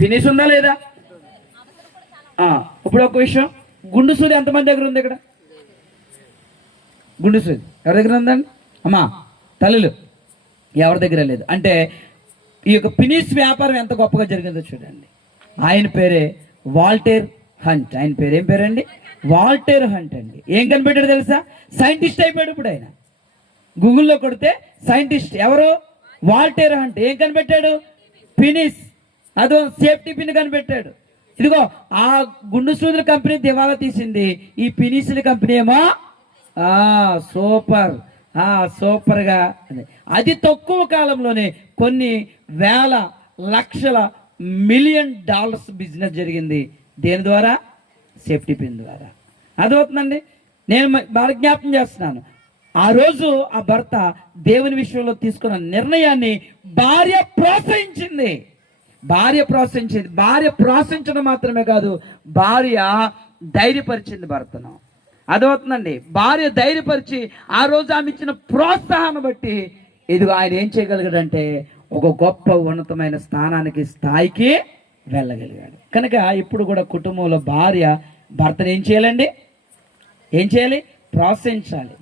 Finish ఉందా లేదా? ఇప్పుడు ఒక విషయం, గుండు సూది ఎంతమంది దగ్గర ఉంది ఇక్కడ? గుండు సూది ఎవరి దగ్గర ఉందండి? అమ్మా తల్లులు ఎవరి దగ్గర లేదు. అంటే ఈ యొక్క ఫినిష్ వ్యాపారం ఎంత గొప్పగా జరిగిందో చూడండి. ఆయన పేరే వాల్టర్ హంట్. ఆయన పేరు ఏం పేరండి? వాల్టర్ హంట్ అండి. ఏం కనిపెట్టాడు తెలుసా? సైంటిస్ట్ అయిపోయాడు. ఇప్పుడు ఆయన గూగుల్లో కొడితే సైంటిస్ట్ ఎవరు? Walter Hunt. ఏం కనిపెట్టాడు? ఫినిష్, అదో సేఫ్టీ పిన్ కనిపెట్టాడు. ఇదిగో ఆ గుండు సూదుల కంపెనీ దివాలా తీసింది, ఈ ఫినిష్ల కంపెనీ ఏమో సూపర్గా అతి తక్కువ కాలంలోనే కొన్ని వేల లక్షల మిలియన్ డాలర్స్ బిజినెస్ జరిగింది. దేని ద్వారా? సేఫ్టీ పిన్ ద్వారా. అదవుతుందండి. నేను బాగా జ్ఞాపకం చేస్తున్నాను, ఆ రోజు ఆ భర్త దేవుని విషయంలో తీసుకున్న నిర్ణయాన్ని భార్య ప్రోత్సహించింది. భార్య ప్రోత్సహించడం మాత్రమే కాదు, భార్య ధైర్యపరిచింది భర్తను. అదవుతుందండి. భార్య ధైర్యపరిచి ఆ రోజు ఆమె ఇచ్చిన ప్రోత్సాహాన్ని బట్టి ఇదిగో ఆయన ఏం చేయగలిగాడంటే ఒక గొప్ప ఉన్నతమైన స్థాయికి వెళ్ళగలిగాడు. కనుక ఇప్పుడు కూడా కుటుంబంలో భార్య భర్తను ఏం చేయాలండి? ఏం చేయాలి? ప్రోత్సహించాలి.